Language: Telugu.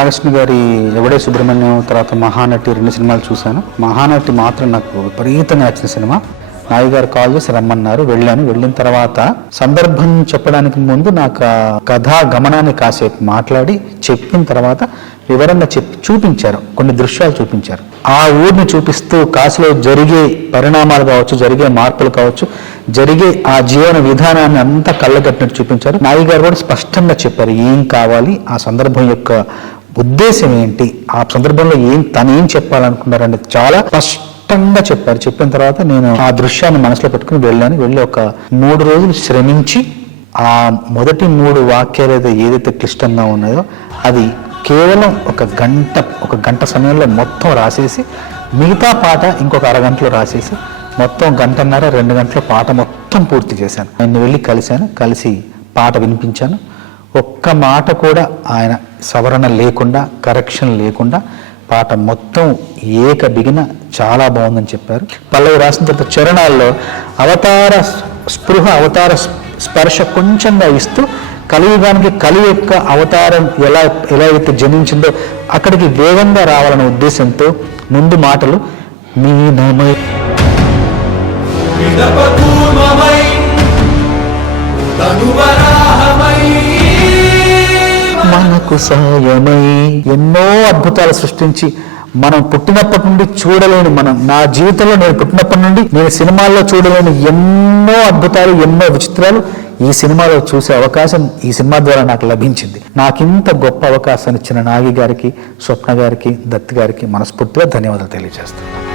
నాగకృష్ణ గారి ఎవడే సుబ్రహ్మణ్యం, తర్వాత మహానటి 2 సినిమాలు చూశాను. మహానటి మాత్రం నాకు విపరీతంగా నచ్చిన సినిమా. నాయుడు గారు కాల్ చేసి రమ్మన్నారు, వెళ్ళాను. వెళ్ళిన తర్వాత సందర్భం చెప్పడానికి ముందు నాకు కథా గమనాన్ని కాసేపు మాట్లాడి చెప్పిన తర్వాత వివరంగా చూపించారు, కొన్ని దృశ్యాలు చూపించారు. ఆ ఊరిని చూపిస్తూ కాశీలో జరిగే పరిణామాలు కావచ్చు, జరిగే మార్పులు కావచ్చు, జరిగే ఆ జీవన విధానాన్ని అంతా కళ్ళగట్టినట్టు చూపించారు. నాయుడు గారు కూడా స్పష్టంగా చెప్పారు ఏం కావాలి, ఆ సందర్భం యొక్క ఉద్దేశం ఏంటి, ఆ సందర్భంలో తను ఏం చెప్పాలనుకున్నారని చాలా స్పష్టంగా చెప్పారు. చెప్పిన తర్వాత నేను ఆ దృశ్యాన్ని మనసులో పెట్టుకుని వెళ్ళి ఒక 3 రోజులు శ్రమించి ఆ మొదటి 3 వాక్యాలు ఏదైతే క్లిష్టంగా ఉన్నాయో అది కేవలం ఒక గంట సమయంలో మొత్తం రాసేసి, మిగతా పాట ఇంకొక అరగంటలో రాసేసి మొత్తం 1.5-2 గంటల పాట మొత్తం పూర్తి చేశాను. ఆయన వెళ్ళి కలిసి పాట వినిపించాను. ఒక్క మాట కూడా ఆయన సవరణ లేకుండా, కరెక్షన్ లేకుండా పాట మొత్తం ఏక బిగిన చాలా బాగుందని చెప్పారు. పల్లవి రాసిన తర్వాత చరణాల్లో అవతార స్పృహ, అవతార స్పర్శ కొంచెంగా ఇస్తూ కలియుగానికి కలి యొక్క అవతారం ఎలా అయితే జనించిందో అక్కడికి వేగంగా రావాలనే ఉద్దేశంతో ముందు మాటలు మీనమై మనకు సాయమై ఎన్నో అద్భుతాలు సృష్టించి మనం పుట్టినప్పటి నుండి చూడలేని, నా జీవితంలో నేను పుట్టినప్పటి నుండి నేను సినిమాల్లో చూడలేని ఎన్నో అద్భుతాలు, ఎన్నో విచిత్రాలు ఈ సినిమాలో చూసే అవకాశం ఈ సినిమా ద్వారా నాకు లభించింది. నాకింత గొప్ప అవకాశాన్ని ఇచ్చిన నాగి గారికి, స్వప్న గారికి, దత్ గారికి మనస్ఫూర్తిగా ధన్యవాదాలు తెలియజేస్తాను.